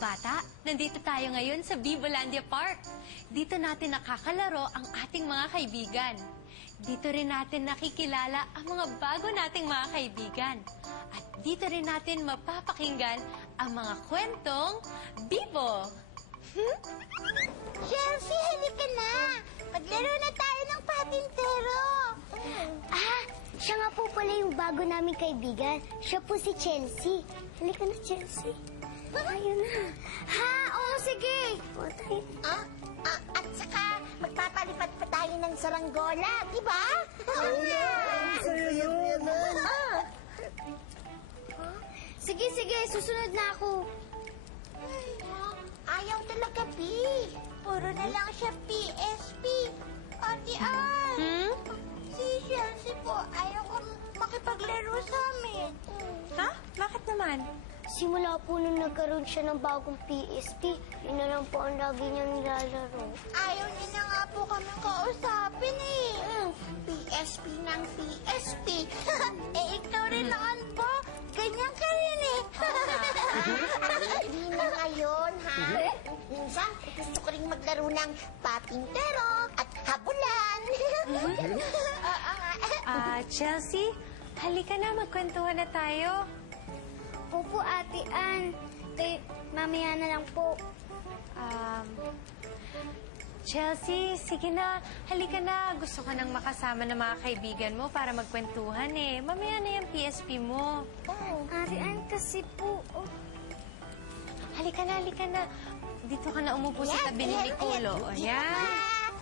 bata, nandito tayo ngayon sa Vivolandia Park. Dito natin nakakalaro ang ating mga kaibigan. Dito rin natin nakikilala ang mga bago nating mga kaibigan. At dito rin natin mapapakinggan ang mga kwentong Bibo. Chelsea, halika na! Maglaro na tayo ng patintero! Siya nga po pala yung bago naming kaibigan. Siya po si Chelsea. Halika na, Chelsea. Ayun na. Oo, sige. At saka, magpapalipat pa tayo ng saranggola, di ba? Oo na! Sa'yo yun! Sige, susunod na ako. Ayaw talaga, P. Puro na lang siya PSP. Ate Ann. Si Chelsea po, ayaw ko makipaglaro sa amin. Ha? Bakit naman? Simula po nung nagkaroon siya ng bagong PSP, yun na lang po ang lagi niyang nilalaro. Ayaw niya na nga po kami kausapin eh. PSP ng PSP. Ikaw rin naman po. Ganyan ka rin eh. Hindi na ngayon, ha? Minsan, gusto ko rin maglaro ng patintero at habulan. Chelsea, halika na, magkwentuhan na tayo. Opo, Ate Ann. Mamaya na lang po. Chelsea, sige na, halika na. Gusto ka nang makasama ng mga kaibigan mo para magkwentuhan eh. Mamaya na yung PSP mo. Ate Ann, kasi po... Halika na. Dito ka na umupo sa tabi ni Nicolo. Yan.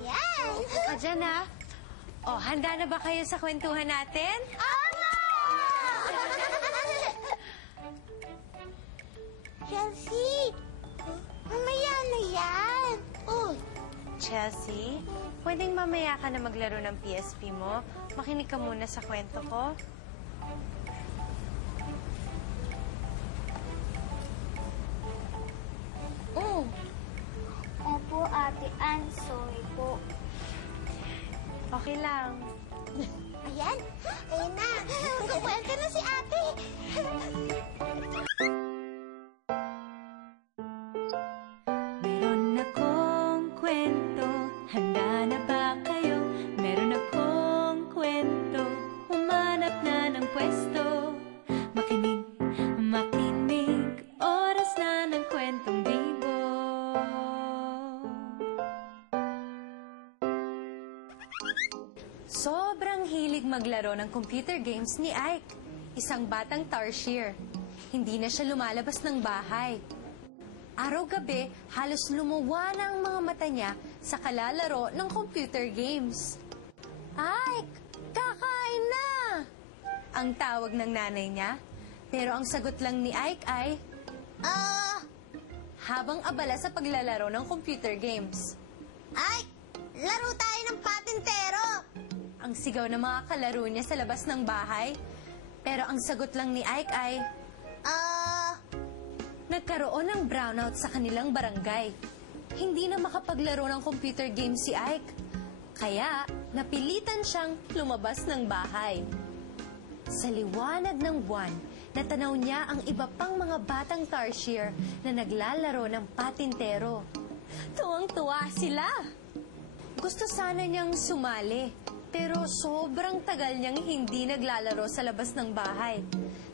Yan. Upo ka dyan, ha? Handa na ba kayo sa kwentuhan natin? Chelsea, mamaya na yan. Chelsea, pwedeng mamaya ka na maglaro ng PSP mo? Makinig ka muna sa kwento ko. Opo, Ate Ann. Sorry po. Okay lang. Ayan na. Magkukwento na si ate. Meron akong kwento, handa na ba kayo? Meron akong kwento, humanap na ng pwesto. Makinig, oras na ng kwentong Bibo. Sobrang hilig maglaro ng computer games ni Ike, isang batang tarsier. Hindi na siya lumalabas ng bahay. Araw-gabi, halos lumuwa na ang mga mata niya sa kalalaro ng computer games. Ike, kakain na! Ang tawag ng nanay niya. Pero ang sagot lang ni Ike ay, habang abala sa paglalaro ng computer games. Ike, laro tayo ng patintero. Ang sigaw ng mga kalaro niya sa labas ng bahay. Pero ang sagot lang ni Ike ay, nagkaroon ng brownout sa kanilang barangay. Hindi na makapaglaro ng computer game si Ike. Kaya, napilitan siyang lumabas ng bahay. Sa liwanag ng buwan, natanaw niya ang iba pang mga batang tarsier na naglalaro ng patintero. Tuwang-tuwa sila. Gusto sana niyang sumali, pero sobrang tagal niyang hindi naglalaro sa labas ng bahay.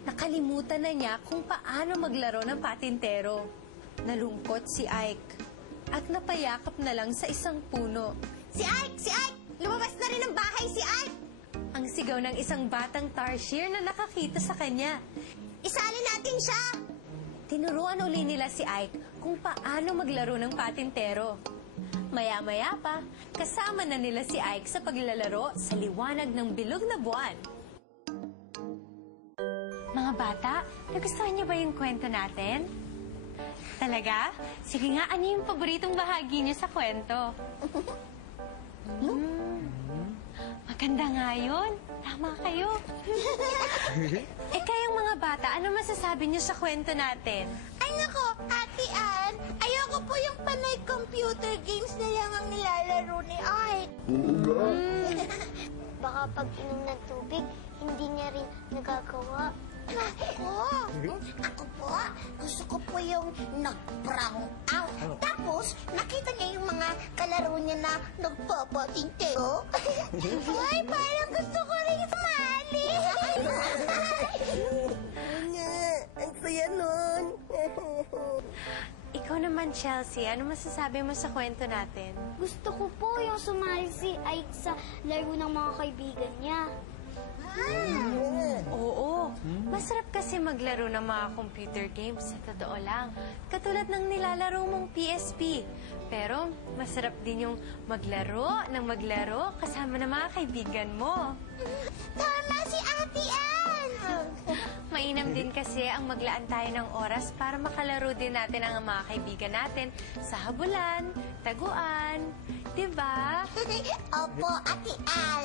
Nakalimutan na niya kung paano maglaro ng patintero. Nalungkot si Ike at napayakap na lang sa isang puno. Si Ike! Lumabas na rin ng bahay si Ike! Ang sigaw ng isang batang tarsier na nakakita sa kanya. Isali natin siya! Tinuruan uli nila si Ike kung paano maglaro ng patintero. Maya-maya pa, kasama na nila si Ike sa paglalaro sa liwanag ng bilog na buwan. Mga bata, nagustuhan niyo ba yung kwento natin? Talaga? Sige nga, ano yung paboritong bahagi niyo sa kwento? Maganda nga yun. Tama kayo. Kayong mga bata, ano masasabi niyo sa kwento natin? Ay nako, Ate Ann, ayoko po yung panay computer games na lang ang nilalaro ni Ike. Baka pag inom ng tubig, hindi niya rin nagagawa. Ako po, gusto ko po yung nag-brown out. Tapos, nakita niya yung mga kalaro niya na nagpapatintero. Ay, parang gusto ko rin sumali. Ang saya nun. Ikaw naman, Chelsea, ano masasabi mo sa kwento natin? Gusto ko po yung sumali si Ike sa laro ng mga kaibigan niya. Oo, masarap kasi maglaro ng mga computer games, sa totoo lang. Katulad ng nilalaro mong PSP. Pero masarap din yung maglaro kasama ng mga kaibigan mo. Tama si Ate Ann. Mainam din kasi ang maglaan tayo ng oras para makalaro din natin ang mga kaibigan natin sa habulan, taguan, di ba? Opo, Ate Ann.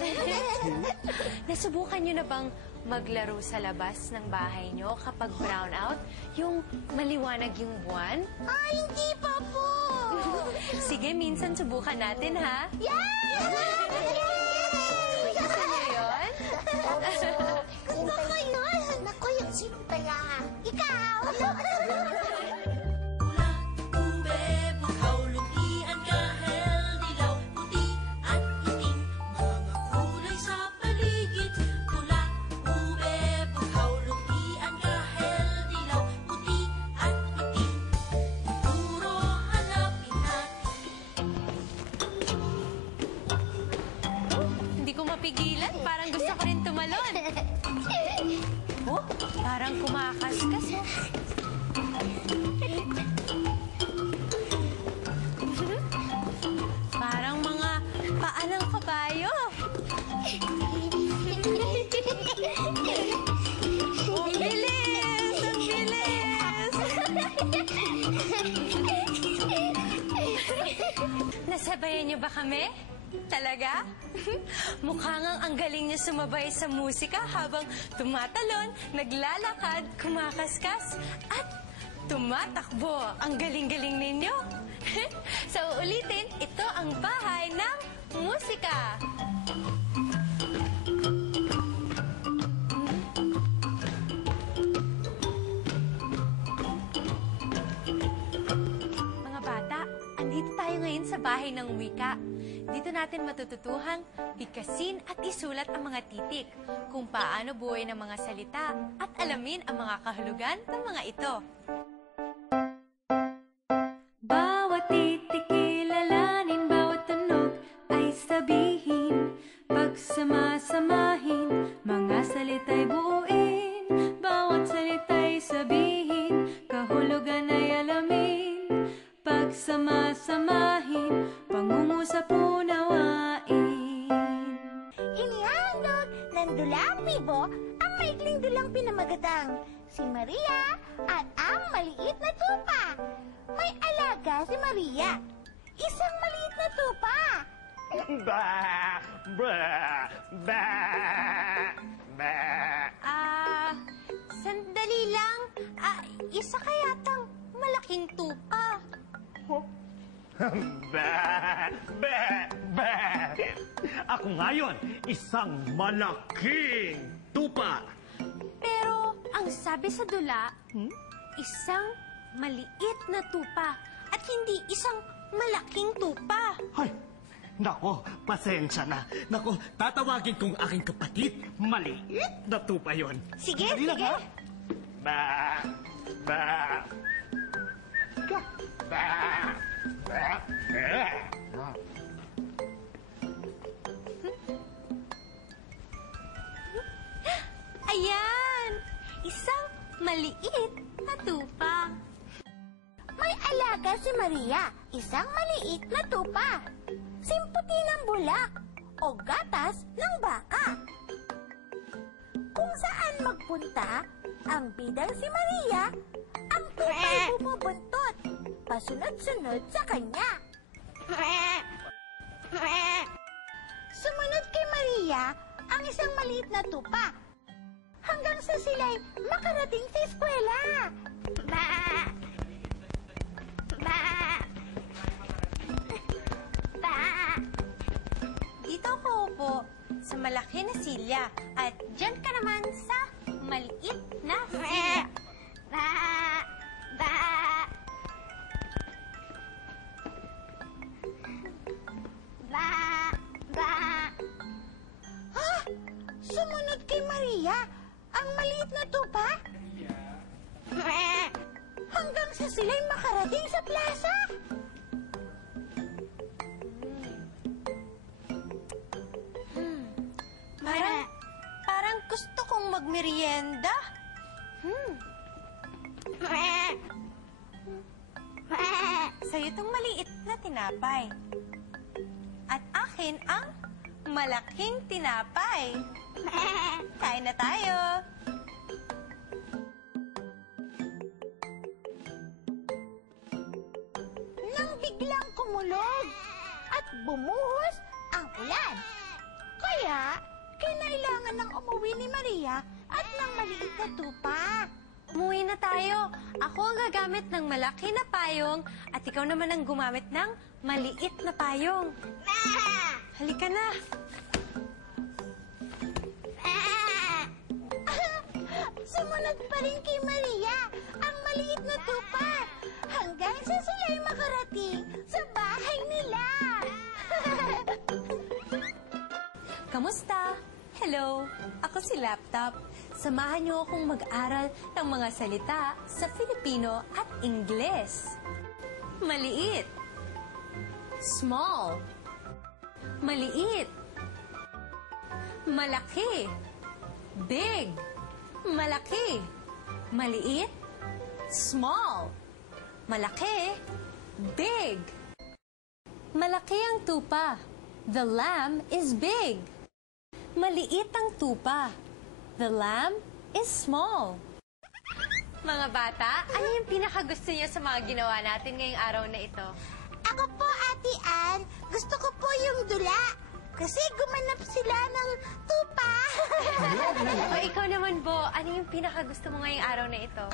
Nasubukan nyo na bang maglaro sa labas ng bahay nyo kapag brown out? Yung maliwanag yung buwan? Ay, hindi pa po. Sige, minsan subukan natin, ha? Gusto nyo yun? Gusto ko yun. Naku, yung simple lang. Ikaw. Ube, bukaw, lupian, kahel, dilaw, puti at itim. Mga kulay sa paligid. Pula, ube, bukaw, lupian, kahel, dilaw, puti at itim. Puro hanapin natin. Hindi ko mapigilan. Parang gusto ko rin tumalon. Oh, parang kumakaskas, oh. Parang mga paa ng kabayo. Ang bilis! Ang bilis! Nasabayan niyo ba kami? Talaga? Mukha ngang ang galing niya sumabay sa musika habang tumatalon, naglalakad, kumakaskas, at tumatakbo. Ang galing-galing ninyo. So, ulitin, ito ang bahay ng musika. Mga bata, andito tayo ngayon sa bahay ng wika. Dito natin matututuhang bigkasin at isulat ang mga titik, kung paano buhay ng mga salita, at alamin ang mga kahulugan ng mga ito. Bawat titik kilalanin, bawat tunog ay sabihin, pagsama-samahin, mga salita'y buuin, bawat salita'y sabihin, kahulugan ay alamin, pagsama-samahin, pangungusap unawain. Inihandog ng dulang bibo ang maikling dulang pinamagatang si Maria at ang maliit na tupa. May alaga si Maria, isang maliit na tupa. Ba, ba, ba, ba. Sandali lang. Isa kayatang malaking tupa. Ba, ba, ba. Ako ngayon, isang malaking tupa. Pero ang sabi sa dula, isang maliit na tupa at hindi isang malaking tupa. Ay, nako, pasensya na. Nako, tatawagin kong aking kapatid. Maliit na tupa yon. Sige, Dali lang, sige. ha? Ba, ba, ka, ba, ba, ba. Ayan! Isang maliit na tupa. May alaga si Maria, isang maliit na tupa. Simputi ng bulak o gatas ng baka. Kung saan magpunta ang bidang si Maria, ang tupa'y bumubuntot, pasunod-sunod sa kanya. Sumunod kay Maria ang isang maliit na tupa hanggang sa sila'y makarating sa eskwela. Ba! Ba! Ba! Dito ako upo sa malaki na silya at dyan ka naman sa maliit na sila. Ba! Ba! Ba! Ba! Ha? Sumunod kay Maria? Ang maliit na tupa? Hanggang sa sila'y makarating sa plaza? Parang gusto kong magmerienda. Sa'yo itong maliit na tinapay. At akin ang malaking tinapay. Kain na tayo. Nang biglang kumulog at bumuhos ang ulan. Kaya, kinailangan ng umuwi ni Maria at ng maliit na tupa. Umuwi na tayo. Ako ang gagamit ng malaki na payong at ikaw naman ang gumamit ng maliit na payong. Halika na. Sumunod pa rin kay Maria ang maliit na tupa hanggang sa sila'y makarating sa bahay nila. Kamusta? Hello, ako si Laptop. Samahan niyo akong mag-aral ng mga salita sa Filipino at Ingles. Maliit. Small. Maliit. Malaki. Big. Malaki. Maliit. Small. Malaki. Big. Malaki ang tupa. The lamb is big. Maliit ang tupa. The lamb is small. Mga bata, ano yung pinakagusto niyo sa mga ginawa natin ngayong araw na ito? Ako po, Ate Ann, gusto ko po yung dula. Kasi gumanap sila ng tupa. O ikaw naman, Bo, ano yung pinakagusto mo ngayong araw na ito?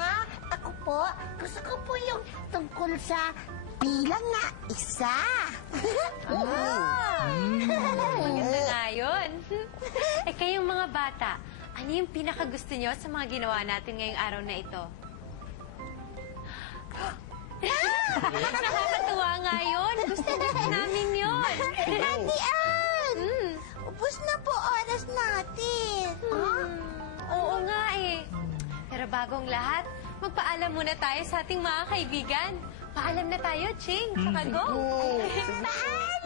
Ako po, gusto ko po yung tungkol sa bilang nga isa. Maganda nga yun. Eh kayong mga bata, ano yung pinakagusto nyo sa mga ginawa natin ngayong araw na ito? Nakakatuwa nga yun. Gusto namin yun. Ate Ann, ubos na po oras natin. Oo nga eh. Pero bagong lahat, magpaalam muna tayo sa ating mga kaibigan. Paalam na tayo, Ching. Saka go. Paalam!